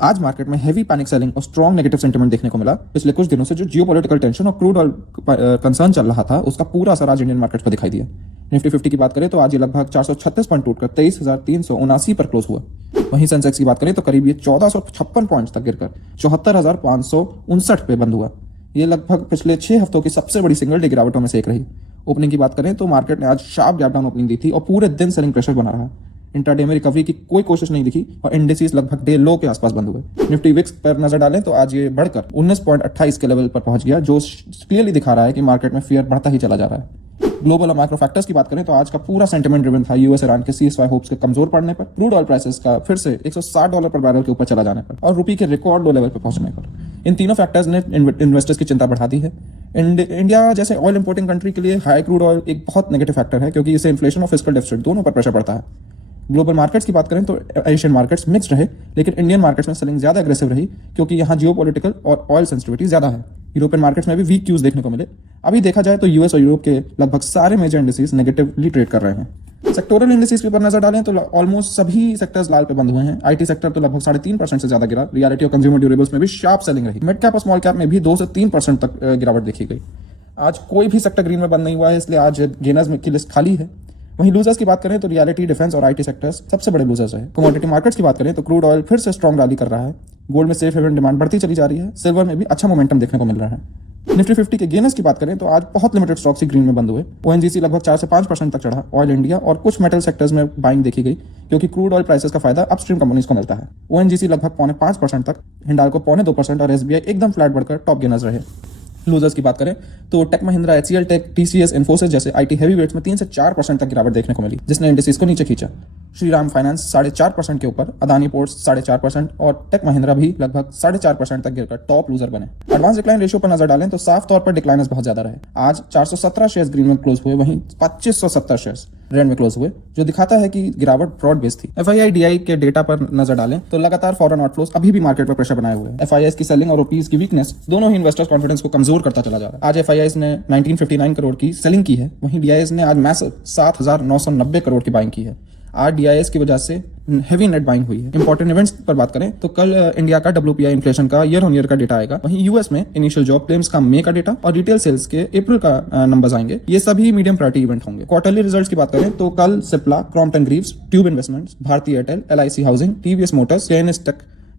आज मार्केट में heavy panic selling और स्ट्रॉन्ग नेगेटिव सेंटीमेंट देखने को मिला। पिछले कुछ दिनों से जो जियोपॉलिटिकल टेंशन और क्रूड ऑयल कंसर्न चल रहा था, उसका पूरा असर आज इंडियन मार्केट पर दिखाई दिया। निफ्टी 50 की बात करें तो आज ये लगभग 436 पॉइंट टूटकर 23,379 पर क्लोज हुआ। वहीं सेंसेक्स की बात करें तो करीब ये 1456 पॉइंट्स तक गिरकर 74,559 पे बंद हुआ। ये लगभग पिछले 6 हफ्तों की सबसे बड़ी सिंगल डे गिरावटों में से एक रही। ओपनिंग की बात करें तो मार्केट ने आज शार्प गैप डाउन ओपनिंग दी थी और पूरे दिन सेलिंग प्रेशर बना रहा। इंट्राडे में रिकवरी की कोई कोशिश नहीं दिखी और इंडिसेस लगभग डे लो के आसपास बंद हुए। निफ्टी विक्स पर नजर डालें तो आज ये बढ़कर 19.28 के लेवल पर पहुंच गया, जो क्लियरली दिखा रहा है कि मार्केट में फियर बढ़ता ही चला जा रहा है। ग्लोबल और माइक्रो फैक्टर्स की बात करें तो आज का पूरा सेंटिमेंट ड्रिवन था यूएस ईरान के सीज़फायर होप्स के कमजोर पड़ने पर, क्रूड ऑयल प्राइसेस का फिर से $160 पर बैरल के ऊपर चला जाने पर और रुपये के रिकॉर्ड लो लेवल पर पहुंचने पर। इन तीनों फैक्टर्स ने इन्वेस्टर्स की चिंता बढ़ा दी है। इंडिया जैसे ऑयल इंपोर्टिंग कंट्री के लिए हाई क्रूड ऑयल एक बहुत नेगेटिव फैक्टर है, क्योंकि इससे इन्फ्लेशन और फिस्कल डेफिसिट दोनों पर प्रेशर पड़ता है। ग्लोबल मार्केट्स की बात करें तो एशियन मार्केट्स मिक्स्ड रहे, लेकिन इंडियन मार्केट्स में सेलिंग ज्यादा एग्रेसिव रही, क्योंकि यहाँ जियोपॉलिटिकल और ऑयल सेंसिटिविटी ज्यादा है। यूरोपियन मार्केट्स में भी वीक क्यूज देखने को मिले। अभी देखा जाए तो यूएस और यूरोप के लगभग सारे मेजर इंडिसेस नेगेटिवली ट्रेड कर रहे हैं। सेक्टोरल इंडिसेस के ऊपर नजर डालें तो ऑलमोस्ट सभी सेक्टर्स लाल पे बंद हुए हैं। आईटी सेक्टर तो लगभग 3.5% से ज्यादा गिरा। रियलिटी और कंज्यूमर ड्यूरेबल्स में भी शार्प सेलिंग रही। मिड कैप और स्मॉल कैप में भी 2 से 3% तक गिरावट देखी गई। आज कोई भी सेक्टर ग्रीन में बंद नहीं हुआ है, इसलिए आज गेनर्स की लिस्ट खाली है। वहीं लूजर्स की बात करें तो रियलिटी, डिफेंस और आईटी सेक्टर्स सबसे बड़े लूजर्स रहे। कमोडिटी मार्केट्स की बात करें तो क्रूड ऑयल फिर से स्ट्रॉन्ग रैली कर रहा है। गोल्ड में सेफ हेवन डिमांड बढ़ती चली जा रही है। सिल्वर में भी अच्छा मोमेंटम देखने को मिल रहा है। निफ्टी 50 के गेनर्स की बात करें तो आज बहुत लिमिटेड स्टॉक्स ही ग्रीन में बंद हुए। ओएनजीसी लगभग 4 से 5% तक चढ़ा। ऑयल इंडिया और कुछ मेटल सेक्टर्स में बाइंग देखी गई, क्योंकि क्रूड ऑयल प्राइसेस का फायदा अपस्ट्रीम कंपनीज को मिलता है। ओएनजीसी लगभग 4.5% तक, हिंडाल्को 2.25% और एसबीआई एकदम फ्लैट बढ़कर टॉप गेनर्स रहे। लूजर्स की बात करें तो Tech Mahindra, HCL Tech, TCS, Infosys जैसे आईटी हैवी वेट्स में 3 से 4% तक गिरावट देखने को मिली, जिसने इंडिसेस को नीचे खींचा। श्रीराम फाइनेंस 4.5% के ऊपर, अदानी पोर्ट्स 4.5% और टेक महिंद्रा भी लगभग 4.5% तक गिरकर टॉप लूजर बने। एडवांस डिक्लाइन रेशियो पर नजर डालें तो साफ तौर पर डिक्लाइनर्स बहुत ज्यादा रहे। आज 417 शेयर्स ग्रीन में क्लोज हुए, वहीं 2570 शेयर्स रेड में क्लोज हुए, जो दिखाता है कि गिरावट ब्रॉड बेस थी। एफआईआई के डेटा पर नजर डालें तो लगातार फॉरेन आउटफ्लोस अभी भी मार्केट पर प्रेशर बनाए हुए हैं। एफआईआई की सेलिंग और रुपीज की वीकनेस दोनों ही इन्वेस्टर्स कॉन्फिडेंस को कमजोर करता चला जा रहा है। आज एफआईआई ने 1959 करोड़ की सेलिंग की है, वहीं डीआईएस ने आज मैसिव 7,990 करोड़ की बाइंग की है। आज डीआईएस की वजह से हेवी नेट बाइंग हुई है। इंपॉर्टेंट इवेंट्स पर बात करें तो कल इंडिया का डब्ल्यूपीआई इन्फ्लेशन का ईयर ऑन ईयर का डेटा आएगा। वहीं यूएस में इनिशियल जॉब क्लेम्स का मई का डेटा और रिटेल सेल्स के अप्रैल का नंबर्स आएंगे। ये सभी मीडियम प्रायोरिटी इवेंट होंगे। क्वार्टरली रिजल्ट्स की बात करें तो कल Cipla, Crompton Greaves, Tube Investments, Bharti Airtel, LIC Housing, TVS Motors, KNS Tech,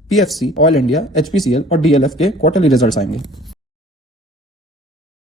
PFC, Oil India, HPCL और डीएलएफ के क्वार्टरली रिजल्ट्स आएंगे।